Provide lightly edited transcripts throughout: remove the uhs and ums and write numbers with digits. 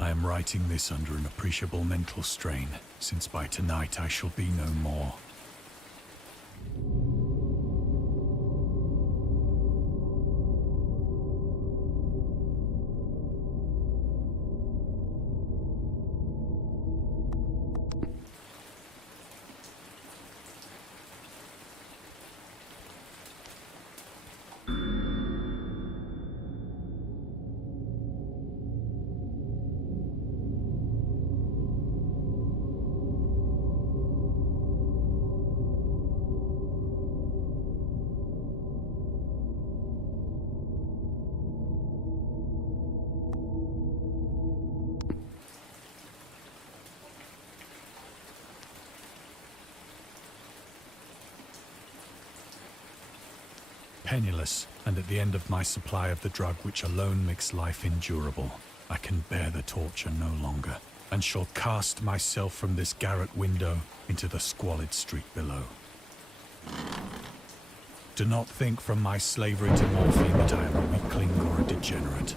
I am writing this under an appreciable mental strain, since by tonight I shall be no more. Penniless, and at the end of my supply of the drug which alone makes life endurable, I can bear the torture no longer, and shall cast myself from this garret window into the squalid street below. Do not think from my slavery to morphine that I am a weakling or a degenerate.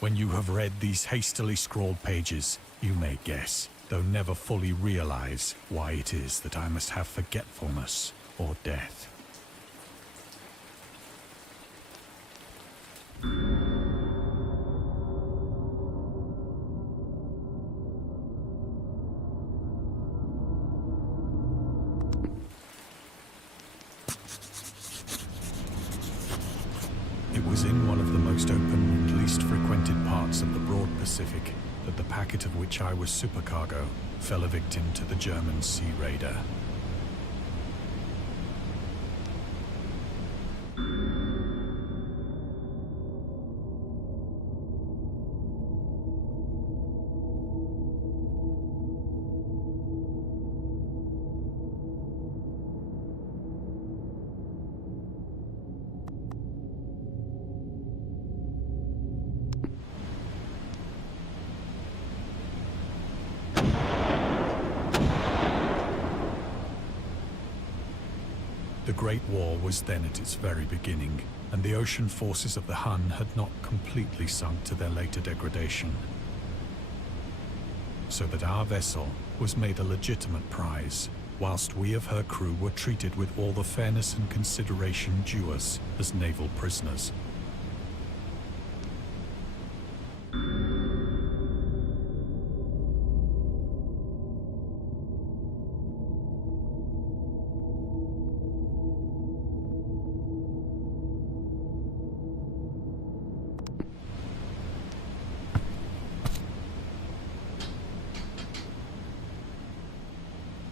When you have read these hastily scrawled pages, you may guess, though never fully realize, why it is that I must have forgetfulness or death. It was in one of the most open and least frequented parts of the broad Pacific that the packet of which I was supercargo fell a victim to the German sea raider. The Great War was then at its very beginning, and the ocean forces of the Hun had not completely sunk to their later degradation. So that our vessel was made a legitimate prize, whilst we of her crew were treated with all the fairness and consideration due us as naval prisoners.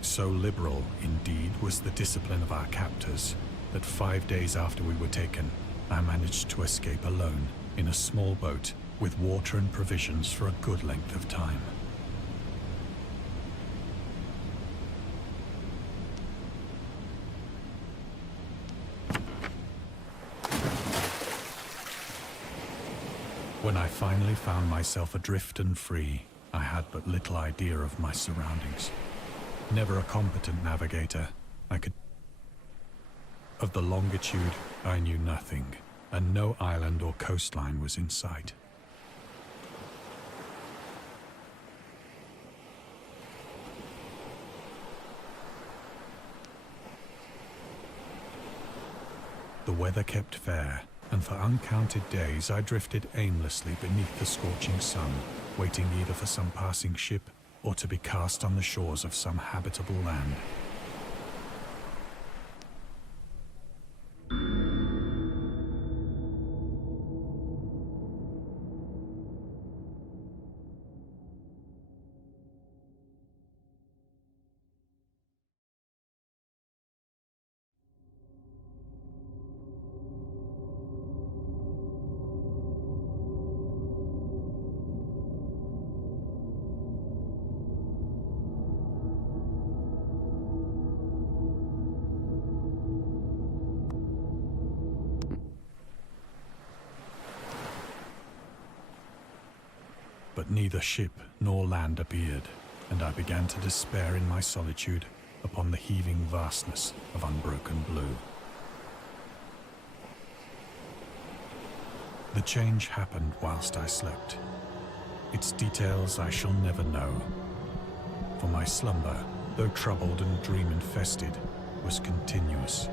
So liberal, indeed, was the discipline of our captors, that 5 days after we were taken, I managed to escape alone, in a small boat, with water and provisions for a good length of time. When I finally found myself adrift and free, I had but little idea of my surroundings. Never a competent navigator, Of the longitude, I knew nothing, and no island or coastline was in sight. The weather kept fair, and for uncounted days I drifted aimlessly beneath the scorching sun, waiting either for some passing ship or to be cast on the shores of some habitable land. But neither ship nor land appeared, and I began to despair in my solitude upon the heaving vastness of unbroken blue. The change happened whilst I slept. Its details I shall never know. For my slumber, though troubled and dream-infested, was continuous.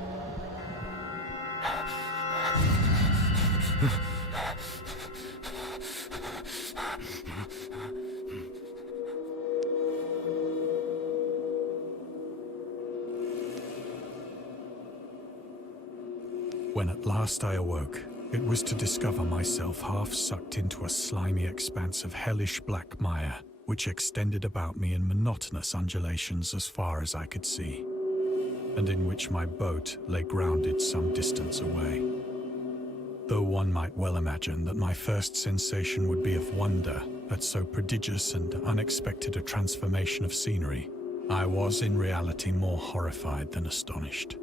When at last I awoke, it was to discover myself half sucked into a slimy expanse of hellish black mire, which extended about me in monotonous undulations as far as I could see, and in which my boat lay grounded some distance away. Though one might well imagine that my first sensation would be of wonder at so prodigious and unexpected a transformation of scenery, I was in reality more horrified than astonished.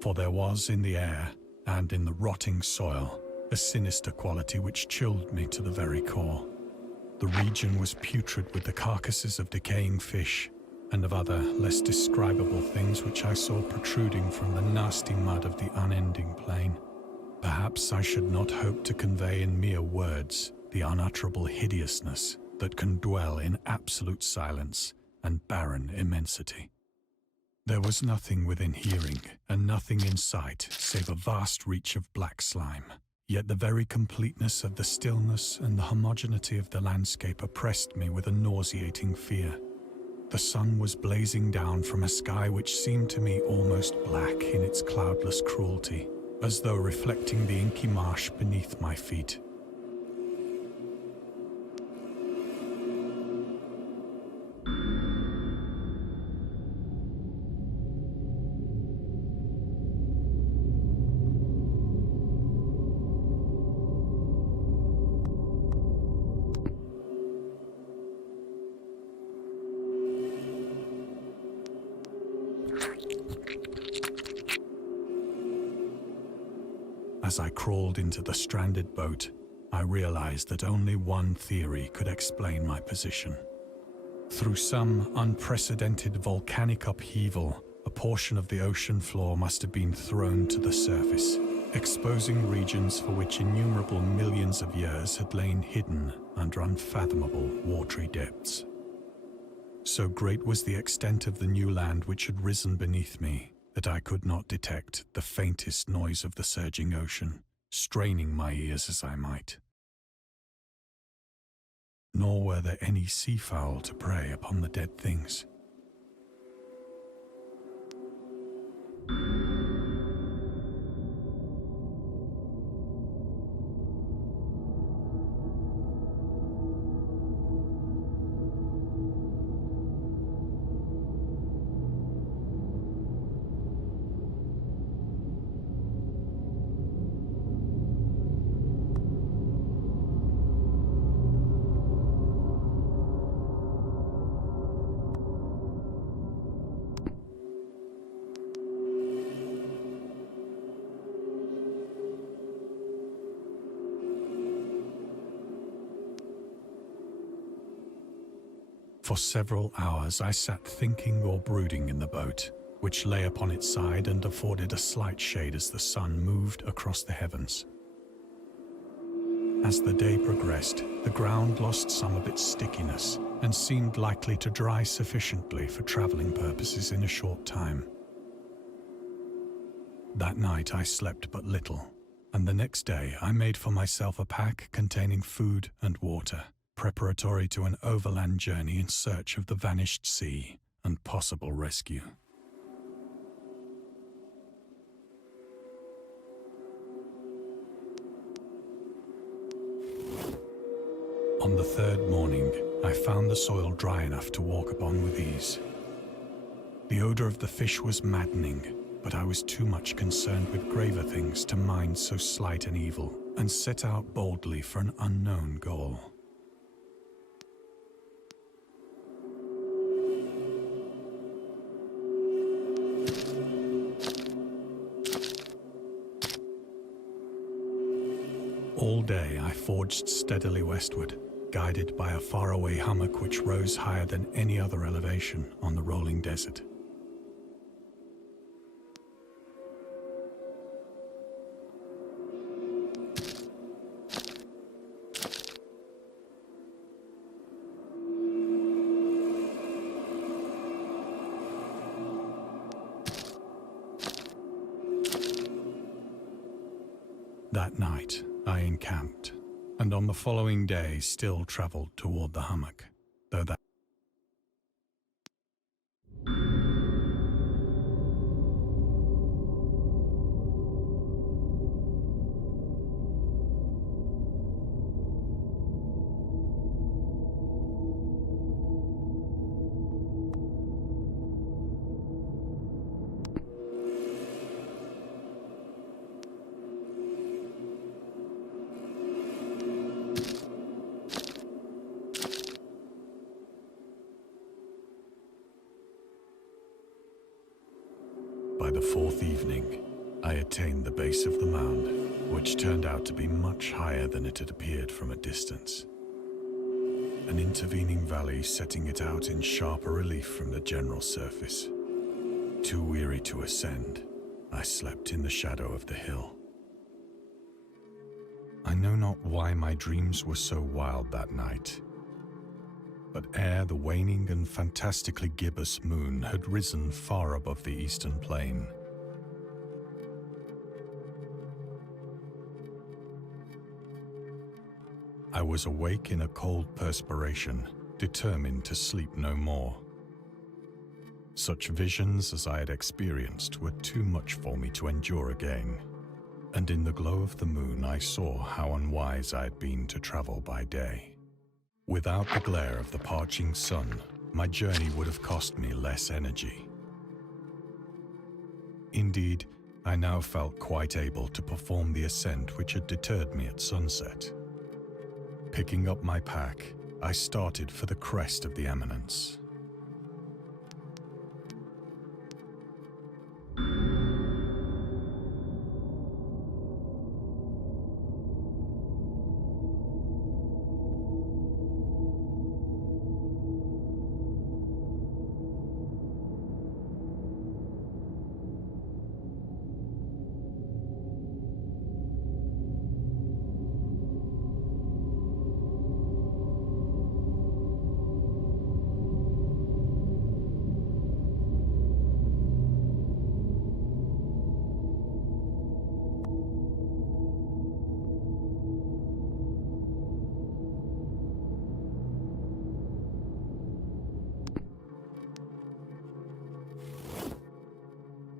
For there was in the air, and in the rotting soil, a sinister quality which chilled me to the very core. The region was putrid with the carcasses of decaying fish, and of other, less describable things which I saw protruding from the nasty mud of the unending plain. Perhaps I should not hope to convey in mere words the unutterable hideousness that can dwell in absolute silence and barren immensity. There was nothing within hearing, and nothing in sight, save a vast reach of black slime. Yet the very completeness of the stillness and the homogeneity of the landscape oppressed me with a nauseating fear. The sun was blazing down from a sky which seemed to me almost black in its cloudless cruelty, as though reflecting the inky marsh beneath my feet. As I crawled into the stranded boat, I realized that only one theory could explain my position. Through some unprecedented volcanic upheaval, a portion of the ocean floor must have been thrown to the surface, exposing regions for which innumerable millions of years had lain hidden under unfathomable watery depths. So great was the extent of the new land which had risen beneath me, that I could not detect the faintest noise of the surging ocean, straining my ears as I might. Nor were there any seafowl to prey upon the dead things. For several hours I sat thinking or brooding in the boat, which lay upon its side and afforded a slight shade as the sun moved across the heavens. As the day progressed, the ground lost some of its stickiness and seemed likely to dry sufficiently for traveling purposes in a short time. That night I slept but little, and the next day I made for myself a pack containing food and water, preparatory to an overland journey in search of the vanished sea and possible rescue. On the third morning, I found the soil dry enough to walk upon with ease. The odor of the fish was maddening, but I was too much concerned with graver things to mind so slight an evil, and set out boldly for an unknown goal. All day I forged steadily westward, guided by a faraway hummock which rose higher than any other elevation on the rolling desert. That night, I encamped, and on the following day still travelled toward the hummock, though that by the fourth evening, I attained the base of the mound, which turned out to be much higher than it had appeared from a distance. An intervening valley setting it out in sharper relief from the general surface. Too weary to ascend, I slept in the shadow of the hill. I know not why my dreams were so wild that night, but ere the waning and fantastically gibbous moon had risen far above the eastern plain, I was awake in a cold perspiration, determined to sleep no more. Such visions as I had experienced were too much for me to endure again, and in the glow of the moon I saw how unwise I had been to travel by day. Without the glare of the parching sun, my journey would have cost me less energy. Indeed, I now felt quite able to perform the ascent which had deterred me at sunset. Picking up my pack, I started for the crest of the eminence.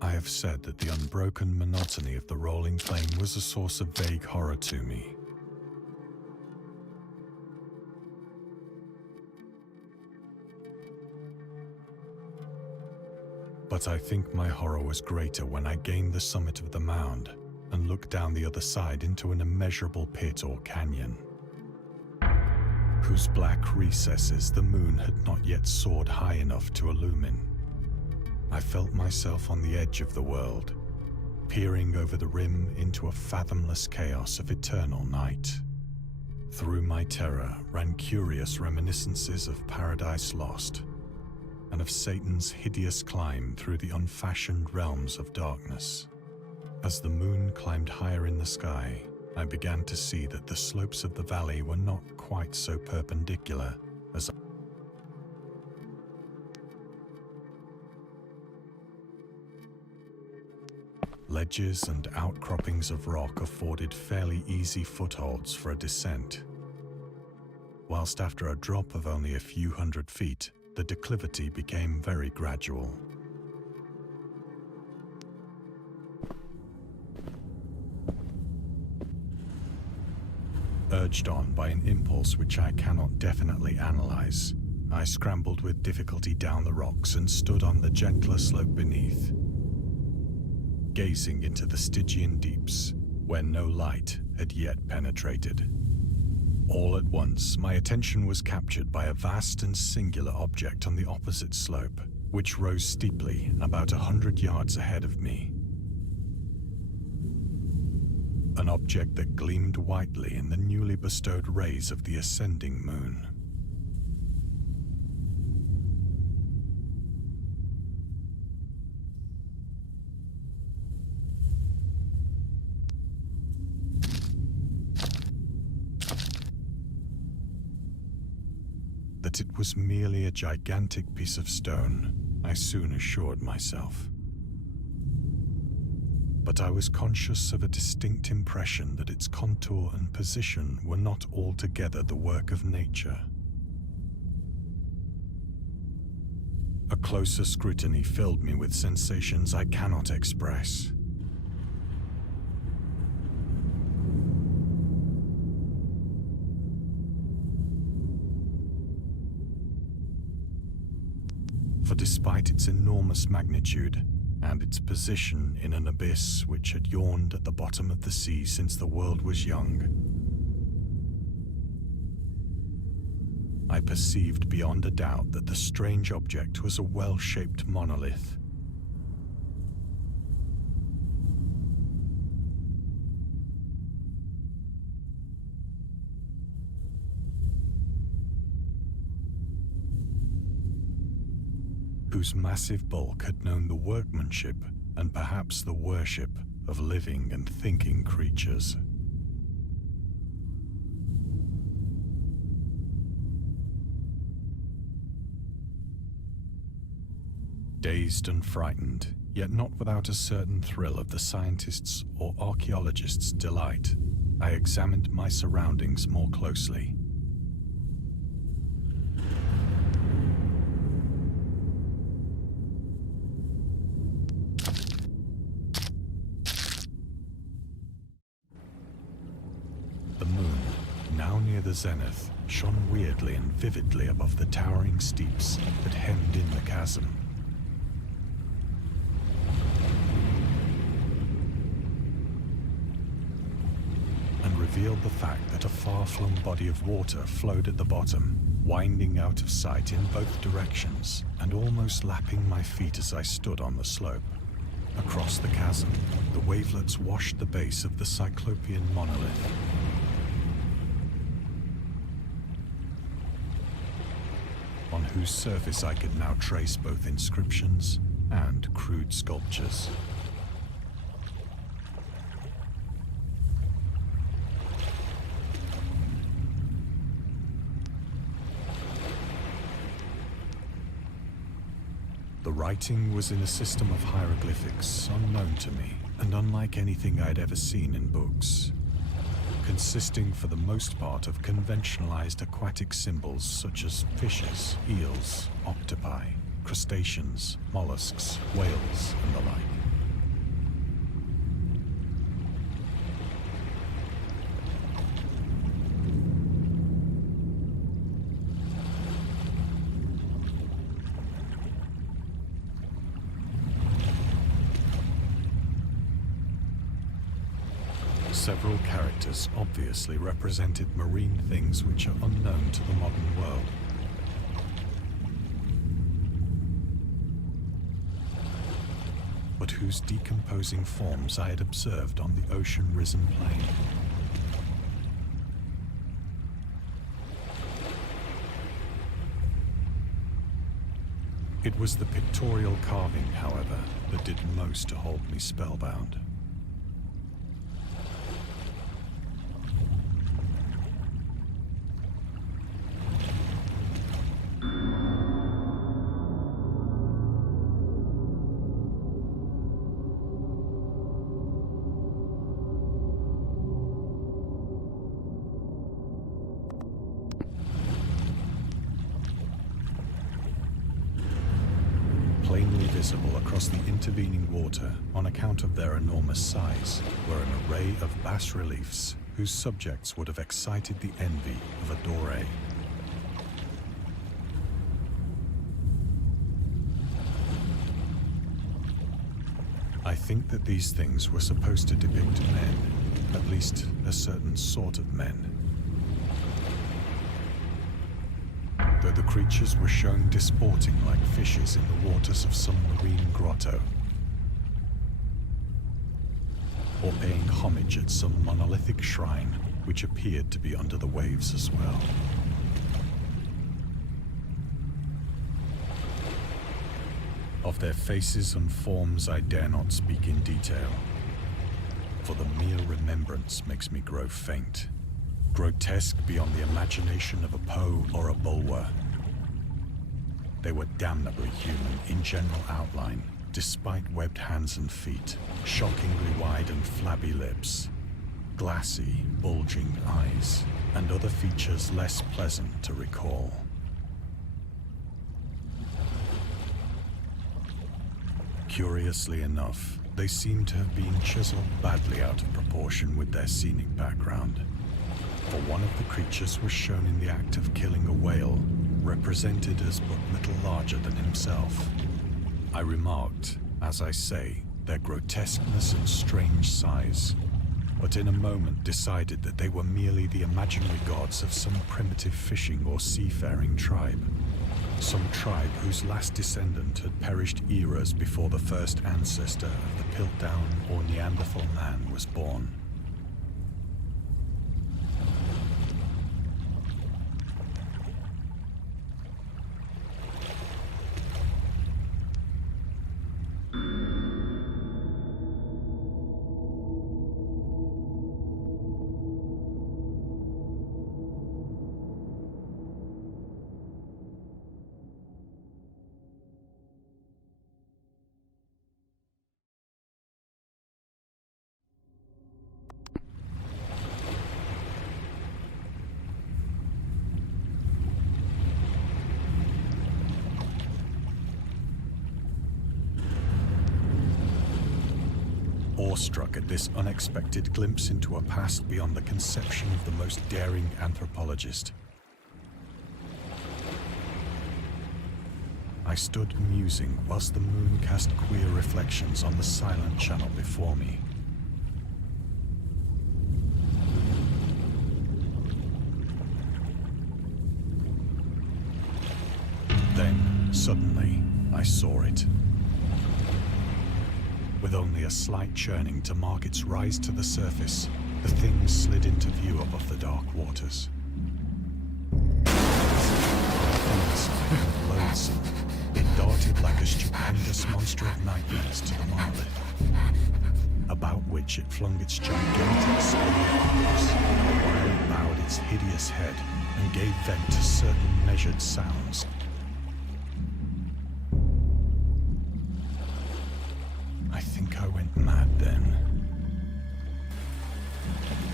I have said that the unbroken monotony of the rolling plain was a source of vague horror to me. But I think my horror was greater when I gained the summit of the mound and looked down the other side into an immeasurable pit or canyon, whose black recesses the moon had not yet soared high enough to illumine. I felt myself on the edge of the world, peering over the rim into a fathomless chaos of eternal night. Through my terror ran curious reminiscences of Paradise Lost, and of Satan's hideous climb through the unfashioned realms of darkness. As the moon climbed higher in the sky, I began to see that the slopes of the valley were not quite so perpendicular as ledges and outcroppings of rock afforded fairly easy footholds for a descent, whilst after a drop of only a few hundred feet, the declivity became very gradual. Urged on by an impulse which I cannot definitely analyze, I scrambled with difficulty down the rocks and stood on the gentler slope beneath, gazing into the Stygian deeps, where no light had yet penetrated. All at once, my attention was captured by a vast and singular object on the opposite slope, which rose steeply about 100 yards ahead of me. An object that gleamed whitely in the newly bestowed rays of the ascending moon. That it was merely a gigantic piece of stone, I soon assured myself. but I was conscious of a distinct impression that its contour and position were not altogether the work of nature. A closer scrutiny filled me with sensations I cannot express. For despite its enormous magnitude and its position in an abyss which had yawned at the bottom of the sea since the world was young, I perceived beyond a doubt that the strange object was a well-shaped monolith. Whose massive bulk had known the workmanship and perhaps the worship of living and thinking creatures. Dazed and frightened, yet not without a certain thrill of the scientist's or archaeologist's delight, I examined my surroundings more closely. The moon, now near the zenith, shone weirdly and vividly above the towering steeps that hemmed in the chasm. Revealed the fact that a far-flung body of water flowed at the bottom, winding out of sight in both directions and almost lapping my feet as I stood on the slope. Across the chasm, the wavelets washed the base of the cyclopean monolith. On whose surface I could now trace both inscriptions and crude sculptures. The writing was in a system of hieroglyphics unknown to me and unlike anything I'd ever seen in books, consisting for the most part of conventionalized aquatic symbols such as fishes, eels, octopi, crustaceans, mollusks, whales, and the like. Several characters obviously represented marine things which are unknown to the modern world. But whose decomposing forms I had observed on the ocean-risen plain. It was the pictorial carving, however, that did most to hold me spellbound. Plainly visible across the intervening water, on account of their enormous size, were an array of bas-reliefs whose subjects would have excited the envy of a Doré. I think that these things were supposed to depict men, at least a certain sort of men. Though the creatures were shown disporting like fishes in the waters of some marine grotto, or paying homage at some monolithic shrine which appeared to be under the waves as well. Of their faces and forms I dare not speak in detail, for the mere remembrance makes me grow faint. Grotesque beyond the imagination of a Poe or a Bulwer. They were damnably human in general outline, despite webbed hands and feet, shockingly wide and flabby lips, glassy, bulging eyes, and other features less pleasant to recall. Curiously enough, they seem to have been chiseled badly out of proportion with their scenic background, for one of the creatures was shown in the act of killing a whale, represented as but little larger than himself. I remarked, as I say, their grotesqueness and strange size, but in a moment decided that they were merely the imaginary gods of some primitive fishing or seafaring tribe. Some tribe whose last descendant had perished eras before the first ancestor of the Piltdown or Neanderthal man was born. Awestruck at this unexpected glimpse into a past beyond the conception of the most daring anthropologist, I stood musing whilst the moon cast queer reflections on the silent channel before me. Then, suddenly, I saw it. With only a slight churning to mark its rise to the surface, the thing slid into view above the dark waters. Loathsome, it darted like a stupendous monster of nightmares to the monolith, about which it flung its gigantic scaly arms, while it bowed its hideous head and gave vent to certain measured sounds. I think I went mad then.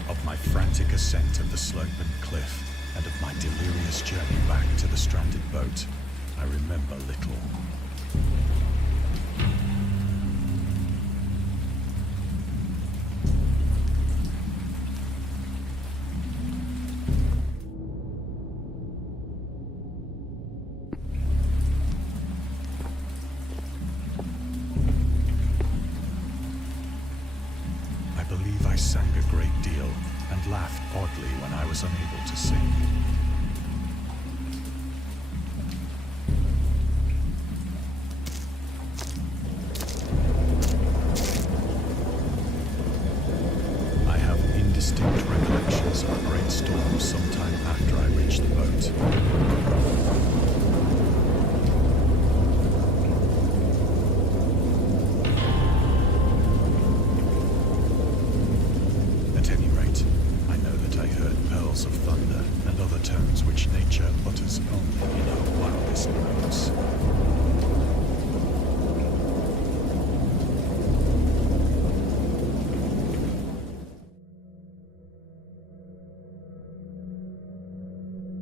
Of my frantic ascent of the slope and cliff, and of my delirious journey back to the stranded boat, I remember little. I sang a great deal and laughed oddly when I was unable to sing. I have indistinct recollections of a great storm sometime after I reached the boat. Of thunder and other tones which nature utters only in her wildest moods.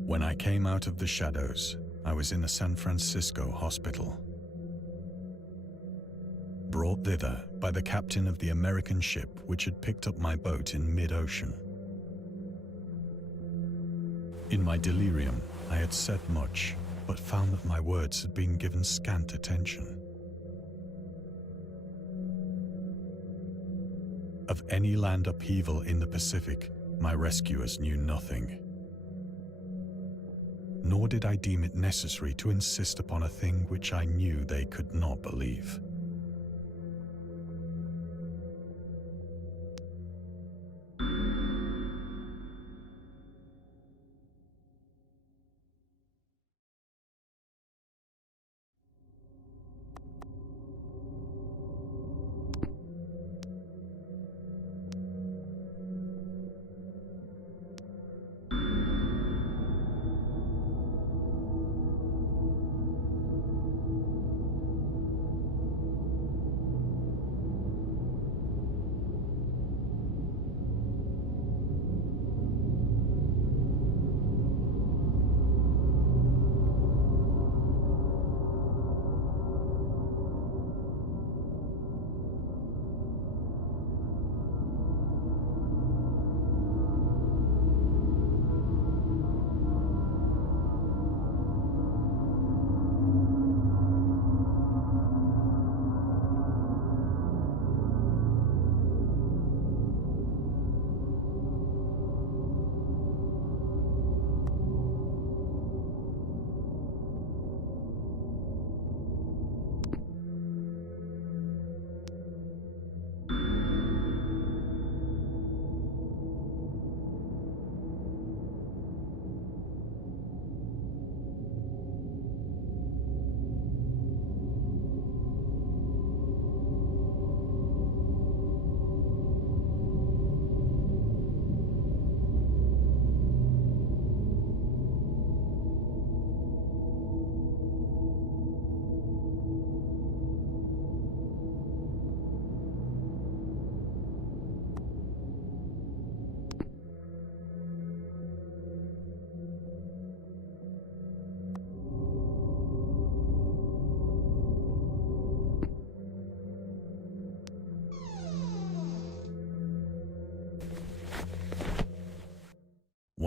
When I came out of the shadows, I was in a San Francisco hospital. Brought thither by the captain of the American ship which had picked up my boat in mid-ocean. In my delirium, I had said much, but found that my words had been given scant attention. Of any land upheaval in the Pacific, my rescuers knew nothing. Nor did I deem it necessary to insist upon a thing which I knew they could not believe.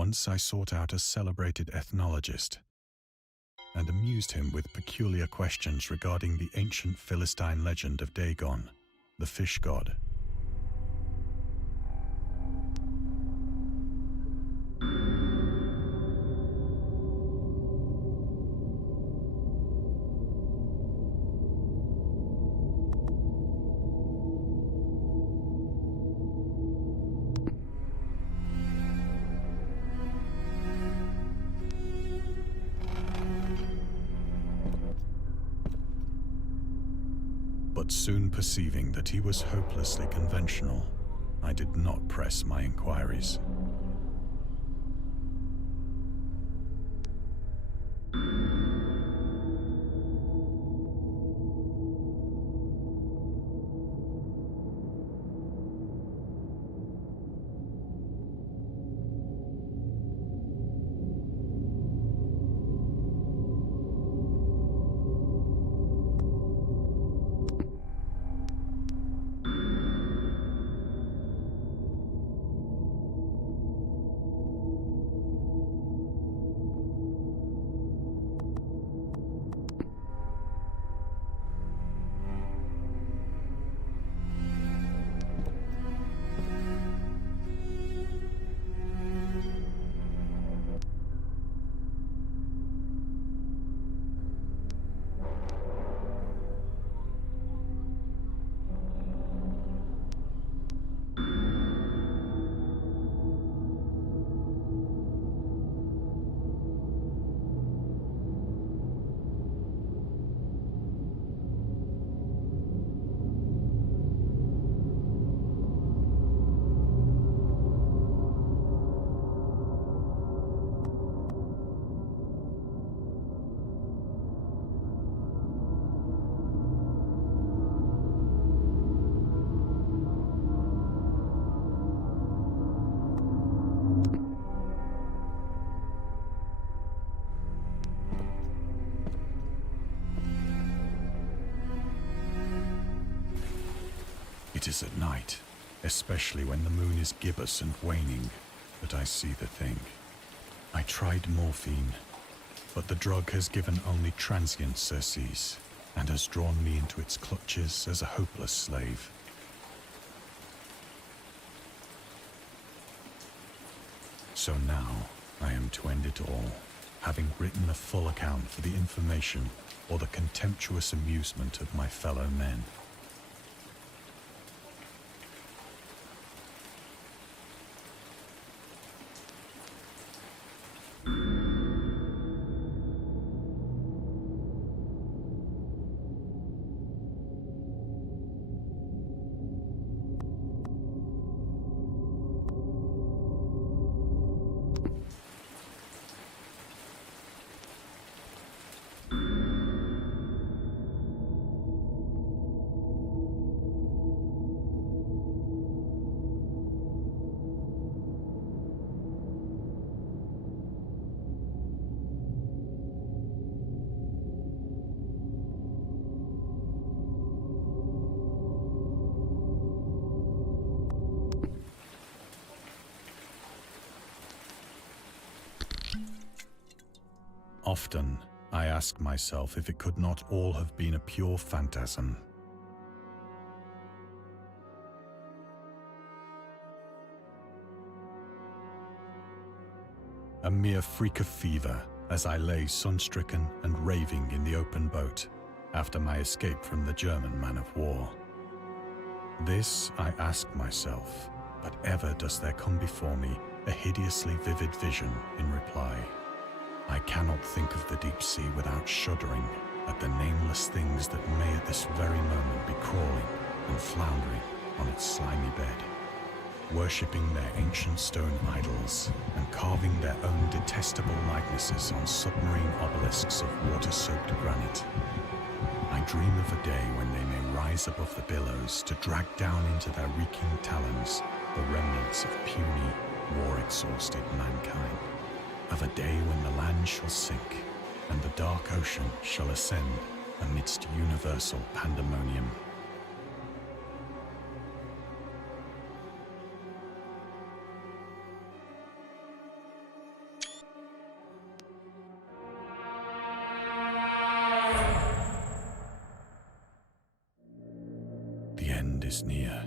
Once I sought out a celebrated ethnologist and amused him with peculiar questions regarding the ancient Philistine legend of Dagon, the fish god. But soon perceiving that he was hopelessly conventional, I did not press my inquiries. It is at night, especially when the moon is gibbous and waning, that I see the thing. I tried morphine, but the drug has given only transient surcease and has drawn me into its clutches as a hopeless slave. So now I am to end it all, having written a full account for the information or the contemptuous amusement of my fellow men. Often, I ask myself if it could not all have been a pure phantasm. A mere freak of fever as I lay sun-stricken and raving in the open boat after my escape from the German man-of-war. This I ask myself, but ever does there come before me a hideously vivid vision in reply. I cannot think of the deep sea without shuddering at the nameless things that may at this very moment be crawling and floundering on its slimy bed, worshipping their ancient stone idols and carving their own detestable likenesses on submarine obelisks of water-soaked granite. I dream of a day when they may rise above the billows to drag down into their reeking talons the remnants of puny, war-exhausted mankind. Of a day when the land shall sink and the dark ocean shall ascend amidst universal pandemonium. is near.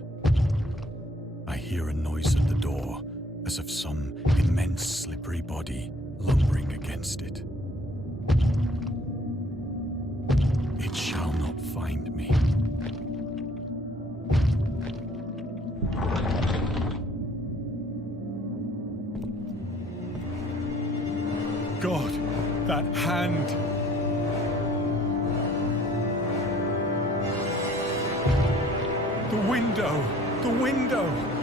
I hear a noise at the door, as of some immense slippery body lumbering against it. It shall not find me. God, that hand! The window! The window!